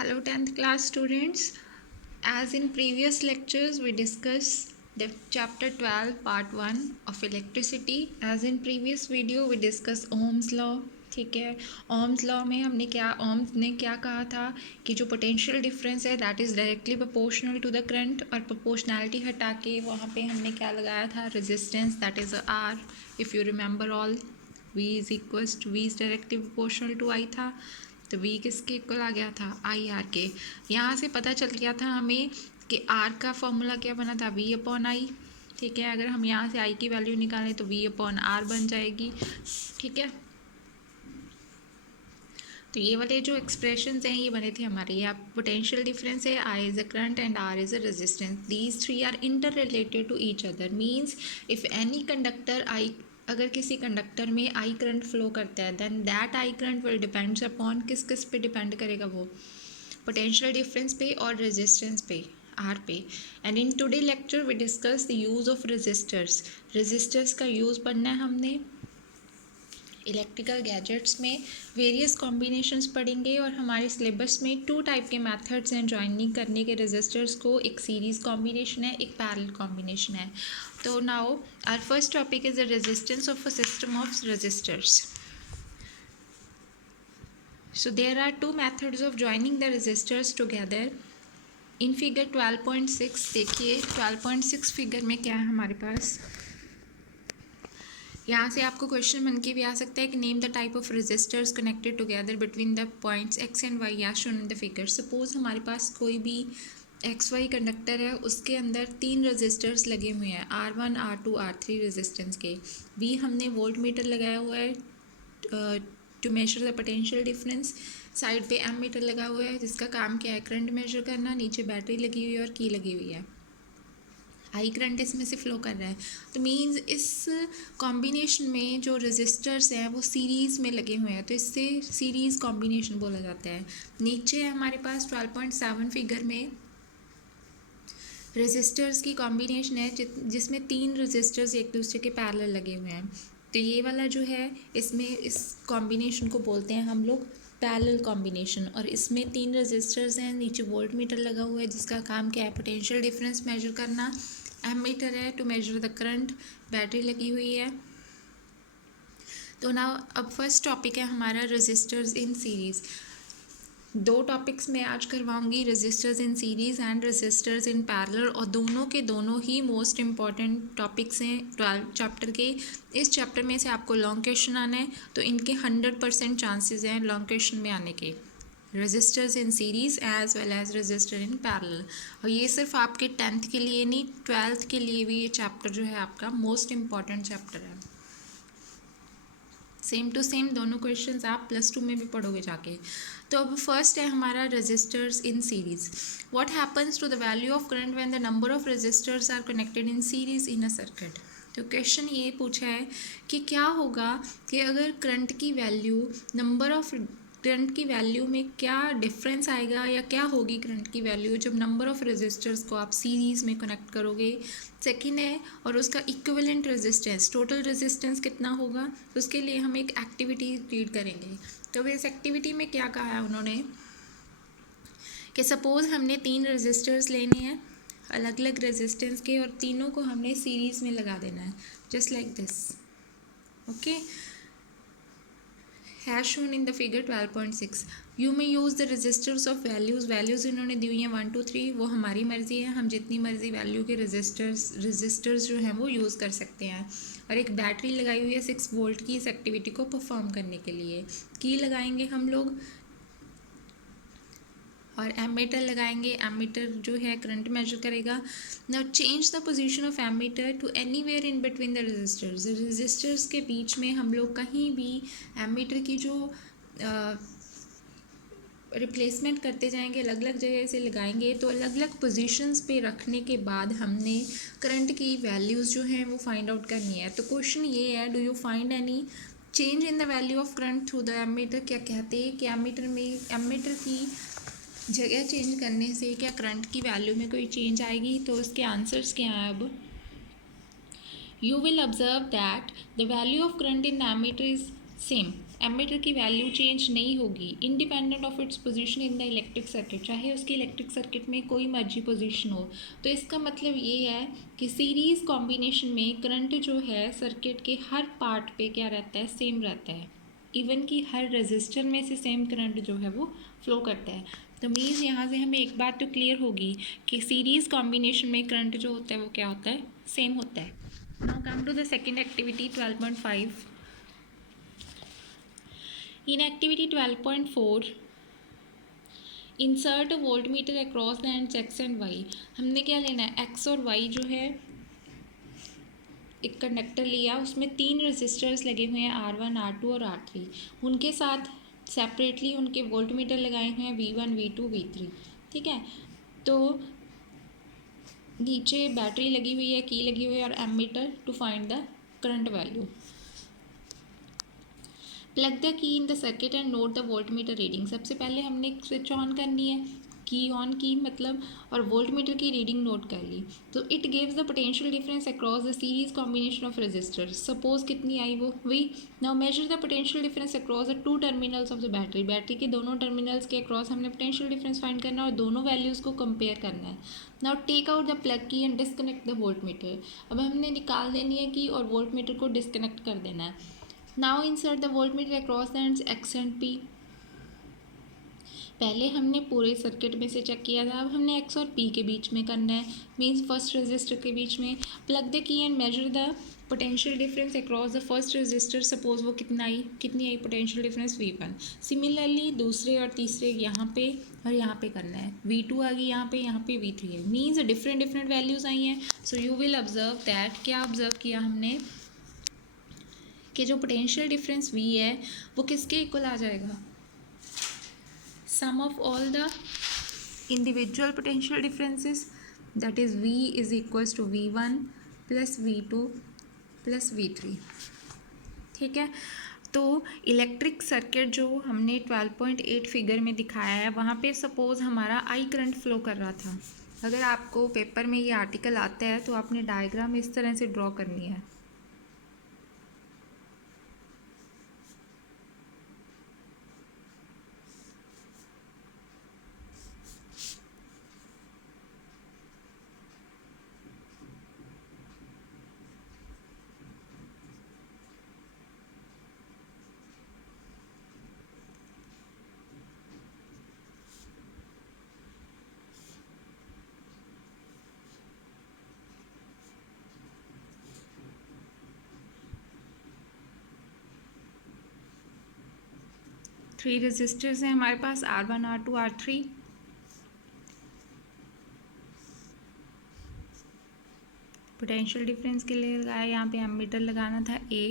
Hello 10th class students. As in previous lectures we discussed the chapter 12 part 1 of electricity. As in previous video we discussed Ohm's law. ठीक है, Ohm's law में हमने क्या ohms ने क्या कहा था कि जो पोटेंशियल डिफरेंस है that is directly proportional to the current, और प्रोपोर्शनैलिटी हटा के वहाँ पे हमने क्या लगाया था, resistance that is R. If you remember all, V is equals to V is directly proportional to I था, तो V किसके इक्वल आ गया था, आई आर के. यहाँ से पता चल गया था हमें कि R का फॉर्मूला क्या बना था, V अपॉन आई. ठीक है, अगर हम यहाँ से I की वैल्यू निकालें तो V अपॉन R बन जाएगी. ठीक है, तो ये वाले जो एक्सप्रेशंस हैं ये बने थे हमारे. यहाँ पोटेंशियल डिफरेंस है, I is a current and R is a resistance. These three are interrelated to each other. Means if any conductor अगर किसी कंडक्टर में I करंट फ्लो करता है then that I current will depends upon किस पे depend करेगा, वो potential difference पे और रेजिस्टेंस पे, R पे. And in today lecture we discuss the use of resistors. Resistors का यूज़ पढ़ना है हमने. इलेक्ट्रिकल गैजेट्स में वेरियस कॉम्बिनेशंस पढ़ेंगे, और हमारे सिलेबस में 2 टाइप के मेथड्स हैं जॉइनिंग करने के रेजिस्टर्स को. एक सीरीज़ कॉम्बिनेशन है, एक पैरेलल कॉम्बिनेशन है. तो now our first topic is the resistance of a system of resistors. So there are 2 methods of joining the resistors together. In figure 12.6 देखिए, 12.6 फिगर में क्या है हमारे पास. यहाँ से आपको क्वेश्चन बन के भी आ सकता है कि name the type of resistors connected together between the points X and Y या shown in the figure. Suppose हमारे पास कोई भी एक्स वाई कंडक्टर है, उसके अंदर 3 रेजिस्टर्स लगे हुए हैं, R1 R2 R3 रेजिस्टेंस के. V हमने वोल्ट मीटर लगाया हुआ है to measure the potential difference. Side पे एम मीटर लगा हुआ है जिसका काम क्या है, करंट मेजर करना. नीचे बैटरी लगी हुई है और की लगी हुई है. आई करंट इसमें से फ्लो कर रहा है. तो मीन्स इस कॉम्बिनेशन में जो रेजिस्टर्स हैं वो सीरीज़ में लगे हुए हैं, तो इससे सीरीज़ कॉम्बिनेशन बोला जाता है. नीचे है हमारे पास 12.7 फिगर में रेजिस्टर्स की कॉम्बिनेशन है जिसमें 3 रेजिस्टर्स एक दूसरे के पैरेलल लगे हुए हैं. तो ये वाला जो है इसमें इस कॉम्बिनेशन को बोलते हैं हम लोग पैरेलल कॉम्बिनेशन. और इसमें 3 रेजिस्टर्स हैं, नीचे वोल्ट मीटर लगा हुआ है जिसका काम क्या है, पोटेंशियल डिफरेंस मेजर करना. एम मीटर है to measure the current. Battery लगी हुई है. तो ना अब फर्स्ट टॉपिक है हमारा रेजिस्टर्स इन सीरीज़. 2 टॉपिक्स मैं आज करवाऊंगी, resistors in series and resistors in parallel, और दोनों के दोनों ही मोस्ट इम्पॉर्टेंट टॉपिक्स हैं 12 चैप्टर के. इस चैप्टर में से आपको लॉन्ग क्वेश्चन आना है, तो इनके 100% चांसेस हैं लॉन्ग क्वेश्चन में आने के. Resistors in series as well as resistor in parallel. और ये सिर्फ आपके 10th के लिए नहीं, 12th के लिए भी ये चैप्टर जो है आपका मोस्ट इम्पॉर्टेंट चैप्टर है. सेम टू सेम दोनों क्वेश्चंस आप +2 में भी पढ़ोगे जाके. तो अब फर्स्ट है हमारा resistors in series. What happens to the value of current when the number of resistors are connected in series in a circuit. तो क्वेश्चन ये पूछा है कि क्या होगा कि अगर करंट की वैल्यू नंबर ऑफ करंट की वैल्यू में क्या डिफरेंस आएगा, या क्या होगी करंट की वैल्यू जब नंबर ऑफ रेजिस्टर्स को आप सीरीज़ में कनेक्ट करोगे. सेकेंड है, और उसका इक्विवेलेंट रेजिस्टेंस, टोटल रेजिस्टेंस कितना होगा. उसके लिए हम एक एक्टिविटी रीड करेंगे. तो इस एक्टिविटी में क्या कहा है उन्होंने कि सपोज़ हमने 3 रेजिस्टर्स लेने हैं अलग अलग रेजिस्टेंस के, और तीनों को हमने सीरीज़ में लगा देना है just like this. Okay, has shown in the figure 12.6. You may use the resistors of values इन्होंने दी हुई हैं 1 2 3. वो हमारी मर्ज़ी है, हम जितनी मर्ज़ी वैल्यू के रजिस्टर्स जो हैं वो यूज़ कर सकते हैं. और एक बैटरी लगाई हुई है 6 वोल्ट की इस एक्टिविटी को परफॉर्म करने के लिए. की लगाएंगे हम लोग और एमीटर लगाएंगे. एमीटर जो है करंट मेजर करेगा. Now change the position of ammeter to anywhere in between the resistors. Resistors के बीच में हम लोग कहीं भी एमीटर की जो रिप्लेसमेंट करते जाएंगे, अलग अलग जगह से लगाएंगे. तो अलग अलग पोजीशंस पे रखने के बाद हमने करंट की वैल्यूज़ जो हैं वो फाइंड आउट करनी है. तो क्वेश्चन ये है, do you find any change in the value of current through the ammeter. क्या कहते हैं कि एमीटर की जगह चेंज करने से क्या करंट की वैल्यू में कोई चेंज आएगी. तो इसके आंसर्स क्या हैं. अब you will observe that the value of current in the ammeter is same, ammeter की वैल्यू चेंज नहीं होगी independent of its position in the electric circuit, चाहे उसकी इलेक्ट्रिक सर्किट में कोई मर्जी पोजीशन हो। तो इसका मतलब ये है कि सीरीज़ कॉम्बिनेशन में करंट जो है सर्किट के हर पार्ट पे क्या रहता है, सेम रहता है। इवन कि हर रजिस्टर में से सेम करंट जो है वो फ्लो करता है। तो मीन्स यहाँ से हमें एक बात तो क्लियर होगी कि सीरीज़ कॉम्बिनेशन में करंट जो होता है वो क्या होता है, सेम होता है। Now come to the second activity 12.5। In activity 12.4, insert volt meter across the ends x and y. हमने क्या लेना है, एक्स और वाई जो है एक कंडक्टर लिया, उसमें 3 रेजिस्टर्स लगे हुए हैं R1, R2 और R3। उनके साथ सेपरेटली उनके वोल्ट मीटर लगाए हुए हैं V1, V2, V3। ठीक है, तो नीचे बैटरी लगी हुई है, की लगी हुई है और ammeter to find the current value. Plug the key in the circuit and note the volt meter reading. सबसे पहले हमने स्विच ऑन करनी है, की ऑन की मतलब, और वोल्ट मीटर की रीडिंग नोट कर ली। तो it gives the potential difference across the series combination of resistors. Suppose कितनी आई वो V. Now measure the potential difference across the 2 terminals of the battery. Battery के दोनों टर्मिनल्स के अक्रॉस हमने पोटेंशियल डिफरेंस फाइंड करना है और दोनों वैल्यूज़ को कंपेयर करना है। Now take out the plug key and disconnect the volt meter. अब हमने निकाल देनी है की और वोल्ट मीटर को डिस्कनेक्ट कर देना है। Now insert the voltmeter across the ends x and P. पहले हमने पूरे सर्किट में से चेक किया था, अब हमने एक्स और पी के बीच में करना है, मीन्स फर्स्ट रजिस्टर के बीच में। Plug the key and major the potential difference across the first resistor. Suppose वो कितनी आई पोटेंशियल डिफरेंस V1। सिमिलरली दूसरे और तीसरे यहाँ पे और यहाँ पे करना है, V2 आ गई यहाँ पे V3 है, मीन्स डिफरेंट वैल्यूज़ आई हैं। So you will observe that, क्या ऑब्जर्व किया हमने कि जो पोटेंशियल डिफरेंस V है वो किसके इक्वल आ जाएगा, sum of all the individual potential differences, that is V is equals to V1 plus V2 plus V3। ठीक है, तो इलेक्ट्रिक सर्किट जो हमने 12.8 फिगर में दिखाया है वहाँ पे सपोज़ हमारा I करंट फ्लो कर रहा था। अगर आपको पेपर में ये आर्टिकल आता है तो आपने डायग्राम इस तरह से ड्रॉ करनी है। थ्री रेजिस्टर्स हैं हमारे पास, R1, R2, R3। Potential difference के लिए लगाया, यहाँ पे एमीटर लगाना था A।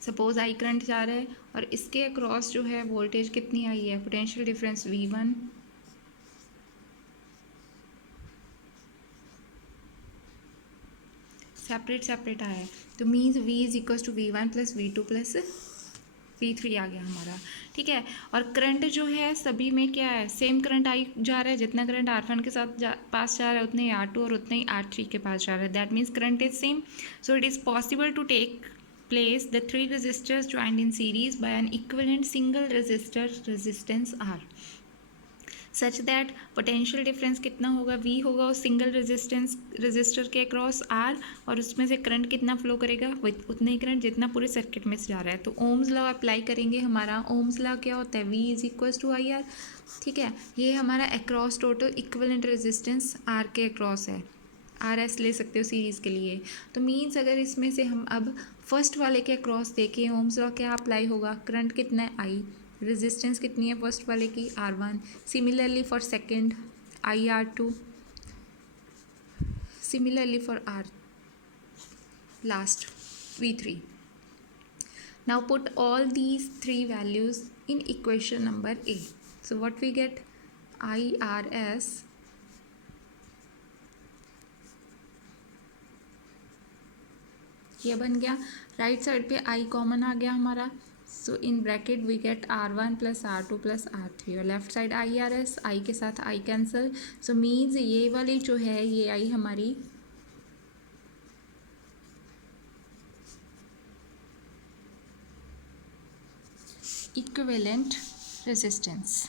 सपोज I करंट जा रहा है और इसके अक्रॉस जो है वोल्टेज कितनी आई है, पोटेंशियल डिफरेंस V1 सेपरेट आया है, तो means V is equal to V1 plus V2 plus V3 आ गया हमारा। ठीक है, और करंट जो है सभी में क्या है, सेम करंट आई जा रहा है, जितना करंट R1 के साथ पास जा रहा है उतना ही R2 और उतना ही R3 के पास जा रहा है, that means current is same. So it is possible to take place the 3 resistors joined in series by an equivalent single resistor resistance R such that potential difference कितना होगा, V होगा उस सिंगल रजिस्टर के across R, और उसमें से current कितना flow करेगा, उतना ही करंट जितना पूरे सर्किट में से जा रहा है। तो ओम्स लॉ अप्लाई करेंगे, हमारा ओम्स लॉ क्या होता है, V is equals to IR। ठीक है, ये हमारा across total equivalent resistance R के अक्रॉस है, RS ले सकते हो सीरीज़ के लिए। तो मीन्स अगर इसमें से हम अब फर्स्ट वाले के अक्रॉस देखें, ओम्स लॉ क्या अप्लाई होगा, करंट कितना है I, रेजिस्टेंस कितनी है फर्स्ट वाले की R1, similarly for second IR2, similarly for R last V3। now put all these 3 values in equation number A, so what we get, IRS ये बन गया, राइट साइड पे I कॉमन आ गया हमारा, so in bracket we get R1 plus R2 plus R3, और left side IRS, I के साथ I कैंसिल। सो मीन्स ये वाली जो है ये आई हमारी इक्विवेलेंट रेजिस्टेंस।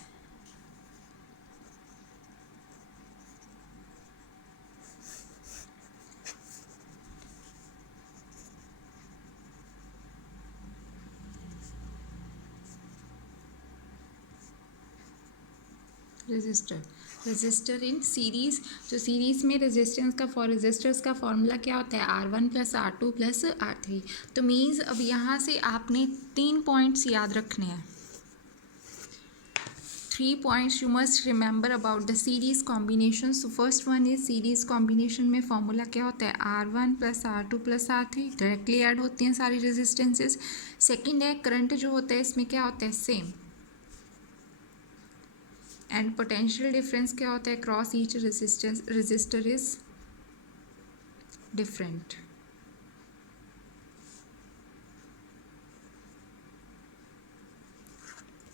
रजिस्टर इन सीरीज़, जो सीरीज़ में रेजिस्टेंस का रेजिस्टर्स का फॉर्मूला क्या होता है, R1 + R2 + R3। तो मीन्स अब यहाँ से आपने 3 पॉइंट्स याद रखने हैं। 3 points you must remember about the series combination. So first one is series combination में फॉर्मूला क्या होता है, R1 + R2 + R3, directly add होती हैं सारी रेजिस्टेंसेस। सेकेंड है करंट जो होता है इसमें क्या होता है, सेम। एंड पोटेंशियल डिफरेंस क्या होता है, cross each resistor is different.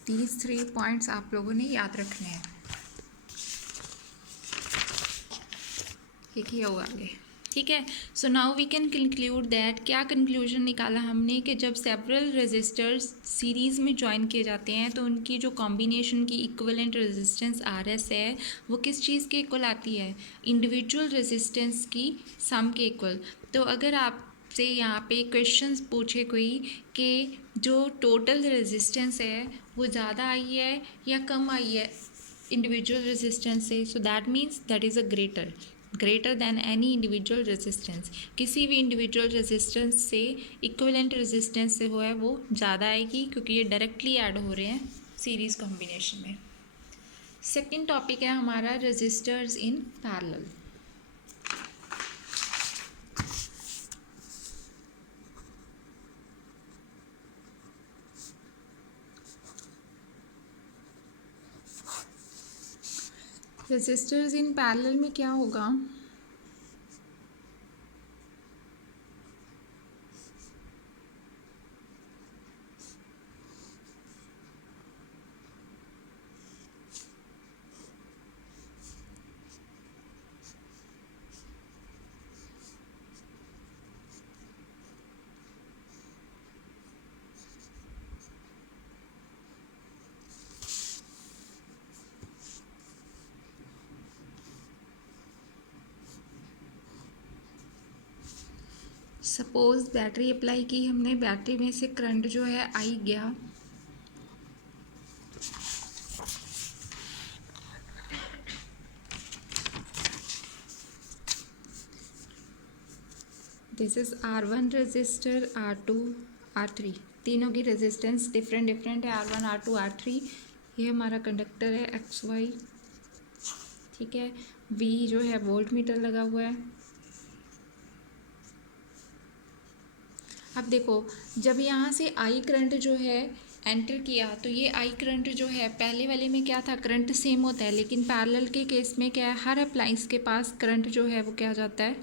These 3 points आप लोगों ने याद रखने हैं। ये किया हुआ आगे, ठीक है। So now we can conclude that, क्या कंक्लूजन निकाला हमने कि जब सेवरल रेजिस्टर्स सीरीज़ में ज्वाइन किए जाते हैं तो उनकी जो कॉम्बिनेशन की इक्विवेलेंट रेजिस्टेंस RS है वो किस चीज़ के इक्वल आती है, इंडिविजुअल रेजिस्टेंस की सम के इक्वल। तो अगर आपसे यहाँ पे क्वेश्चंस पूछे कोई कि जो टोटल रेजिस्टेंस है वो ज़्यादा आई है या कम आई है इंडिविजुअल रेजिस्टेंस से, so that means that is a greater than any individual resistance. किसी भी इंडिविजुअल रेजिस्टेंस से इक्विवेलेंट रेजिस्टेंस से हो है वो ज़्यादा आएगी, क्योंकि ये डायरेक्टली ऐड हो रहे हैं सीरीज़ कॉम्बिनेशन में। सेकेंड टॉपिक है हमारा resistors in parallel. Resistors in parallel में क्या होगा, सपोज बैटरी अप्लाई की हमने, बैटरी में से करंट जो है आई गया, this is R1 register, R2 R3, तीनों की रेजिस्टेंस डिफरेंट है, R1 R2 R3। ये हमारा कंडक्टर है XY, ठीक है। V जो है वोल्ट मीटर लगा हुआ है। अब देखो, जब यहाँ से आई करंट जो है एंटर किया तो ये आई करंट जो है, पहले वाले में क्या था, करंट सेम होता है, लेकिन पैरेलल के केस में क्या है, हर अप्लायंस के पास करंट जो है वो क्या जाता है,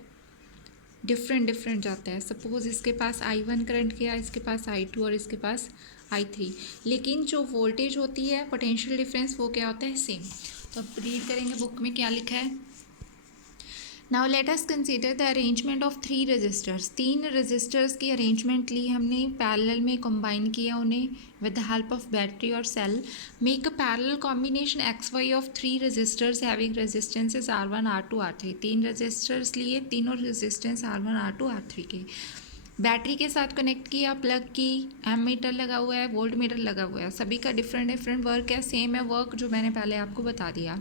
डिफरेंट जाता है। सपोज इसके पास I1 करंट गया, इसके पास I2 और इसके पास I3, लेकिन जो वोल्टेज होती है, पोटेंशियल डिफरेंस, वो क्या होता है, सेम। तो अब रीड करेंगे बुक में क्या लिखा है। Now let us consider the arrangement of 3 resistors. 3 resistors की अरेंजमेंट ली हमने, पैरेलल में कंबाइन किया उन्हें with the help of battery और cell. Make a parallel combination XY of 3 resistors having resistances R1 R2 R3। 3 resistors लिए, तीनों resistance R1 R2 R3 के। बैटरी के साथ कनेक्ट किया, प्लग की, एमीटर लगा हुआ है, वोल्ट मीटर लगा हुआ है, सभी का डिफरेंट वर्क है, सेम है वर्क जो मैंने पहले आपको बता दिया।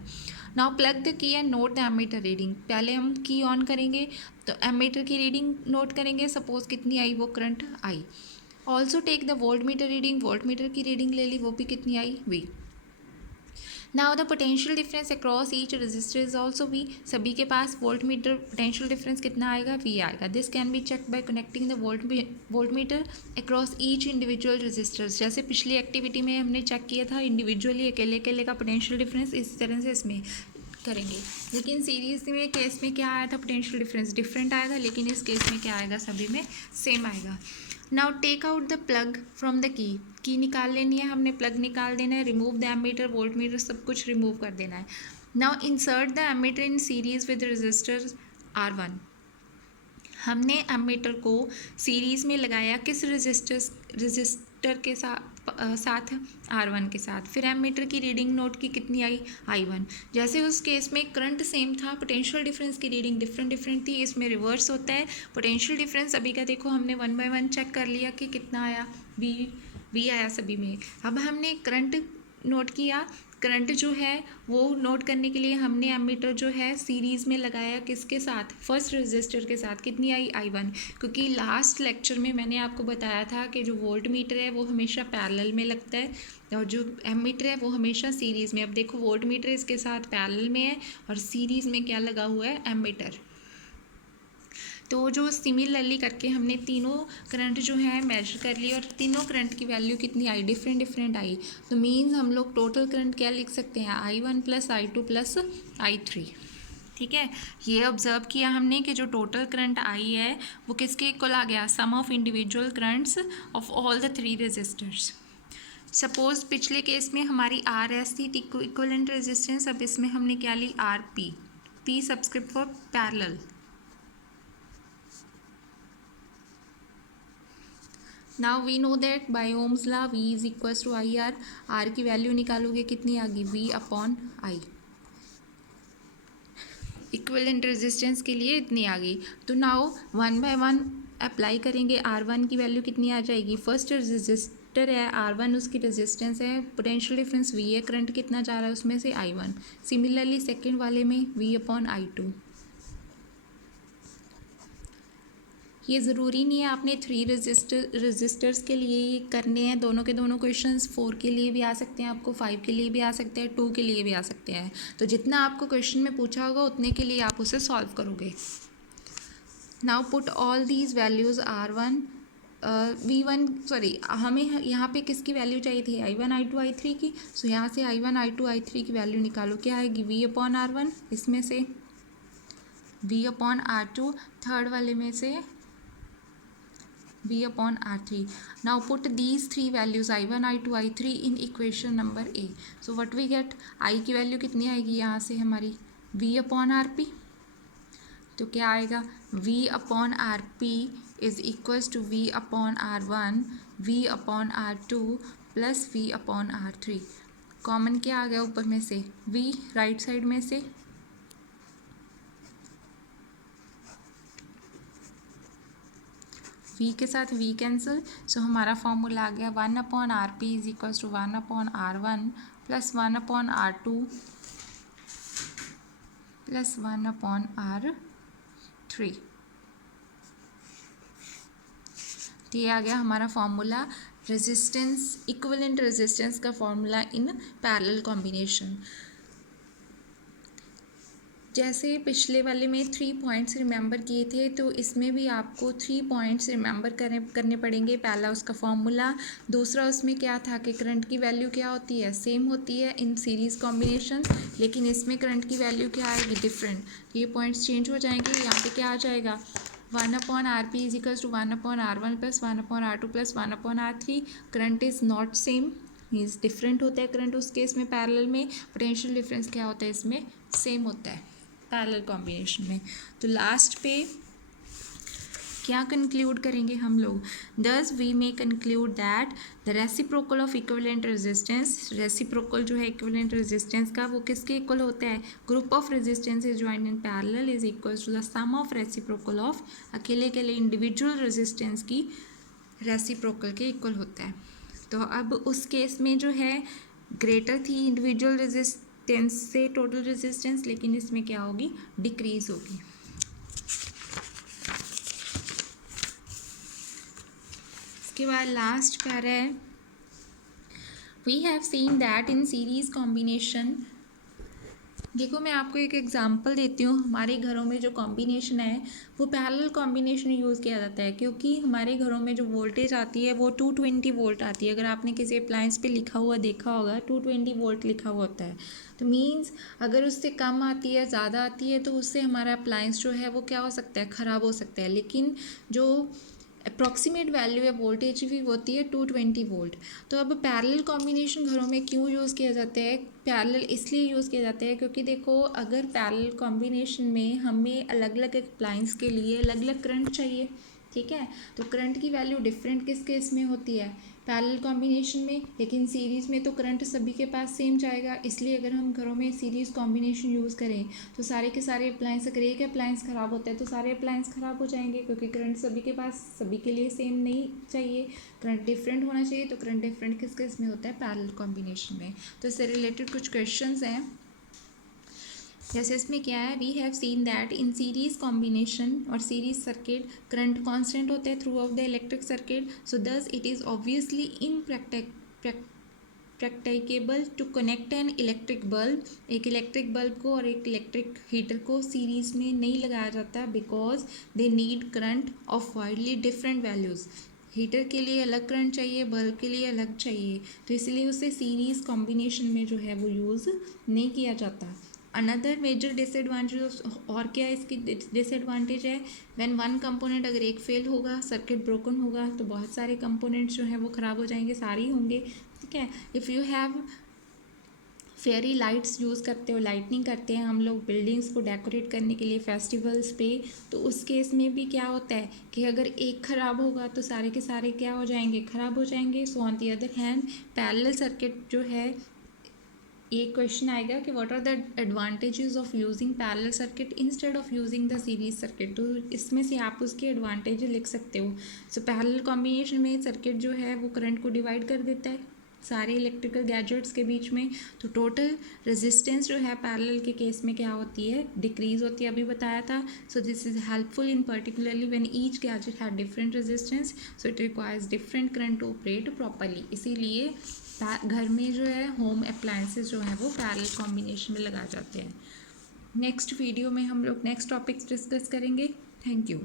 Now plug the key and note the ammeter reading. पहले हम की ऑन करेंगे तो एमीटर की रीडिंग नोट करेंगे, सपोज कितनी आई, वो करंट आई। Also take the volt meter reading, volt metre की रीडिंग ले ली, वो भी कितनी आई, V। Now the potential difference across each resistor is also V। सभी के पास वोल्ट मीटर पोटेंशियल डिफरेंस कितना आएगा, V आएगा। This can be check by connecting the volt meter across each individual resistors. जैसे पिछली एक्टिविटी में हमने चेक किया था इंडिविजुअली अकेले का पोटेंशियल डिफरेंस, इस तरह से इसमें करेंगे। लेकिन सीरीज में केस में क्या आया था, पोटेंशियल डिफरेंस डिफरेंट आया था, लेकिन इस केस में क्या आएगा, सभी में सेम आएगा। Now take out the plug from the key निकाल लेनी है हमने, प्लग निकाल देना है, remove the ammeter, volt meter सब कुछ रिमूव कर देना है। Now insert the ammeter in series with resistor R1। हमने एमीटर को सीरीज में लगाया किस रजिस्टर के साथ, साथ R1 के साथ। फिर एमीटर की रीडिंग नोट की कितनी आई, I1। जैसे उस केस में करंट सेम था, पोटेंशियल डिफरेंस की रीडिंग डिफरेंट थी, इसमें रिवर्स होता है। पोटेंशियल डिफरेंस अभी का देखो हमने 1 बाय 1 चेक कर लिया कि कितना आया, V आया सभी में। अब हमने करंट नोट किया, करंट जो है वो नोट करने के लिए हमने एमीटर जो है सीरीज़ में लगाया, किसके साथ, फर्स्ट रजिस्टर के साथ। कितनी आई, I1। क्योंकि लास्ट लेक्चर में मैंने आपको बताया था कि जो वोल्ट मीटर है वो हमेशा पैरेलल में लगता है और जो एमीटर है वो हमेशा सीरीज़ में। अब देखो वोल्ट मीटर इसके साथ पैरेलल में है और सीरीज़ में क्या लगा हुआ है, एमीटर। तो जो सिमिलरली करके हमने तीनों करंट जो है मेजर कर लिए और तीनों करंट की वैल्यू कितनी आई, डिफरेंट आई। तो मीन्स हम लोग टोटल करंट क्या लिख सकते हैं, I1 + I2 + I3। ठीक है, ये ऑब्जर्व किया हमने कि जो टोटल करंट आई है वो किसके इक्वल आ गया, sum of individual currents of all the 3 resistors. Suppose पिछले केस में हमारी RS थी इक्विवेलेंट रेजिस्टेंस, अब इसमें हमने क्या ली, RP, P subscript for parallel. Now we know that by Ohm's law V is equals to IR। R की वैल्यू निकालोगे कितनी आ गई, V/I। इक्विवेलेंट रेजिस्टेंस के लिए इतनी आ गई। तो नाउ 1 बाय 1 अप्लाई करेंगे, R1 की वैल्यू कितनी आ जाएगी, फर्स्ट रेजिस्टर है R1, उसकी रेजिस्टेंस है, पोटेंशियल डिफरेंस V है, करंट कितना जा रहा है उसमें से, I1। सिमिलरली सेकेंड वाले में V/I2। ये ज़रूरी नहीं है आपने 3 रजिस्टर्स के लिए ही करने हैं, दोनों के दोनों क्वेश्चंस 4 के लिए भी आ सकते हैं आपको, 5 के लिए भी आ सकते हैं, 2 के लिए भी आ सकते हैं। तो जितना आपको क्वेश्चन में पूछा होगा उतने के लिए आप उसे सॉल्व करोगे। Now put all these values R1 V1 sorry हमें यहाँ पे किसकी वैल्यू चाहिए थी, I1 I2 I3 की। सो यहाँ से I1 I2 I3 की वैल्यू निकालो, क्या आएगी, V/R1, इसमें से V/R2, थर्ड वाले में से V/R3। Now put these three values I1, I2, I3 in equation number A. So what we get, I की वैल्यू कितनी आएगी यहाँ से हमारी, V/RP। तो क्या आएगा, V/RP is equals to V/R1 V/R2 plus V/R3। Common क्या आ गया ऊपर में से, V राइट साइड में से, V के साथ V कैंसिल। सो हमारा फॉर्मूला आ गया 1/RP is equals to 1/R1 plus 1/R2 plus 1/R3। तो ये आ गया हमारा फॉर्मूला रेजिस्टेंस, इक्विवेलेंट रेजिस्टेंस का फॉर्मूला इन पैरेलल कॉम्बिनेशन। जैसे पिछले वाले में 3 पॉइंट्स रिमेंबर किए थे, तो इसमें भी आपको 3 पॉइंट्स रिमेंबर करने पड़ेंगे। पहला उसका फॉर्मूला, दूसरा उसमें क्या था कि करंट की वैल्यू क्या होती है, सेम होती है इन सीरीज़ कॉम्बिनेशन, लेकिन इसमें करंट की वैल्यू क्या आएगी, डिफरेंट। ये पॉइंट्स चेंज हो जाएंगे, यहाँ पे क्या आ जाएगा, 1/RP is equals to 1/R1 plus 1/R2 plus 1/R3। Current is not same, means different होता है करंट उस केस में पैरेलल में। पोटेंशियल डिफरेंस क्या होता है, इसमें सेम होता है पैरेलल कॉम्बिनेशन में। तो लास्ट पे क्या कंक्लूड करेंगे हम लोग, thus we may conclude that the reciprocal of equivalent resistance, reciprocal जो है इक्विवेलेंट रेजिस्टेंस का वो किसके इक्वल होता है, group of resistances joined in parallel is equals to the sum of reciprocal of अकेले के लिए इंडिविजुअल रेजिस्टेंस की रेसिप्रोकल के इक्वल होता है। तो अब उस केस में जो है ग्रेटर थी इंडिविजुअल रेजिस्टेंस से टोटल रेजिस्टेंस, लेकिन इसमें क्या होगी, डिक्रीज होगी। इसके बाद लास्ट पैरा है, we have seen that in series combination. देखो मैं आपको एक एग्जांपल देती हूँ, हमारे घरों में जो कॉम्बिनेशन है वो पैरेलल कॉम्बिनेशन यूज़ किया जाता है, क्योंकि हमारे घरों में जो वोल्टेज आती है वो 220 वोल्ट आती है। अगर आपने किसी अप्लायंस पे लिखा हुआ देखा होगा 220 वोल्ट लिखा हुआ होता है, तो मीन्स अगर उससे कम आती है, ज़्यादा आती है, तो उससे हमारा अप्लायंस जो है वो क्या हो सकता है, ख़राब हो सकता है। लेकिन जो अप्रॉक्सीमेट वैल्यू है वोल्टेज की होती है 220 वोल्ट। तो अब पैरेलल कॉम्बिनेशन घरों में क्यों यूज़ किया जाता है, पैरेलल इसलिए यूज़ किया जाता है क्योंकि देखो अगर पैरेलल कॉम्बिनेशन में हमें अलग अलग अप्लायंस के लिए अलग अलग करंट चाहिए, ठीक है, तो करंट की वैल्यू डिफरेंट किस केस में होती है, पैरेलल कॉम्बिनेशन में, लेकिन सीरीज़ में तो करंट सभी के पास सेम जाएगा, इसलिए अगर हम घरों में सीरीज़ कॉम्बिनेशन यूज़ करें तो सारे के सारे अप्लायंस, अगर एक अप्लायंस ख़राब होता है तो सारे अप्लायंस ख़राब हो जाएंगे, क्योंकि करंट सभी के पास सभी के लिए सेम नहीं चाहिए, करंट डिफरेंट होना चाहिए। तो करंट डिफरेंट किस किस में होता है? पैरेलल कॉम्बिनेशन में। तो इससे रिलेटेड कुछ क्वेश्चंस हैं, जैसे इसमें क्या है, we have seen that in series combination और सीरीज सर्किट करंट कांस्टेंट होता है throughout the electric circuit, so thus it is obviously impracticable to connect an electric bulb, एक इलेक्ट्रिक बल्ब को और एक इलेक्ट्रिक हीटर को series में नहीं लगाया जाता, because they need current of widely different values. Heater के लिए अलग करंट चाहिए, बल्ब के लिए अलग चाहिए, तो इसलिए उसे सीरीज़ कॉम्बिनेशन में जो है वो यूज़ नहीं किया जाता। अनदर मेजर डिसएडवांटेज, और क्या इसकी डिसएडवांटेज है, व्हेन वन कंपोनेंट, अगर एक फेल होगा, सर्किट ब्रोकन होगा, तो बहुत सारे कंपोनेंट्स जो हैं वो ख़राब हो जाएंगे, सारे ही होंगे, ठीक है। If you have fairy lights use करते हो, लाइटनिंग करते हैं हम लोग बिल्डिंग्स को डेकोरेट करने के लिए फेस्टिवल्स पे, तो उस केस में भी क्या होता है कि अगर एक ख़राब होगा तो सारे के सारे क्या हो जाएंगे? ख़राब हो जाएंगे। So on the other hand parallel circuit जो है, ये क्वेश्चन आएगा कि what are the advantages of using parallel circuit instead of using the series circuit, तो इसमें से आप उसके एडवांटेज लिख सकते हो। सो पैरेलल कॉम्बिनेशन में सर्किट जो है वो करंट को डिवाइड कर देता है सारे इलेक्ट्रिकल गैजेट्स के बीच में, तो टोटल रेजिस्टेंस जो है पैरेलल के केस में क्या होती है? डिक्रीज होती है, अभी बताया था। So this is helpful in particularly when each gadget have different resistance, so it requires different current to operate properly. इसीलिए घर में जो है होम अप्लायंसेस जो है वो पैरेलल कॉम्बिनेशन में लगा जाते हैं। नेक्स्ट वीडियो में हम लोग नेक्स्ट टॉपिक्स डिस्कस करेंगे। Thank you.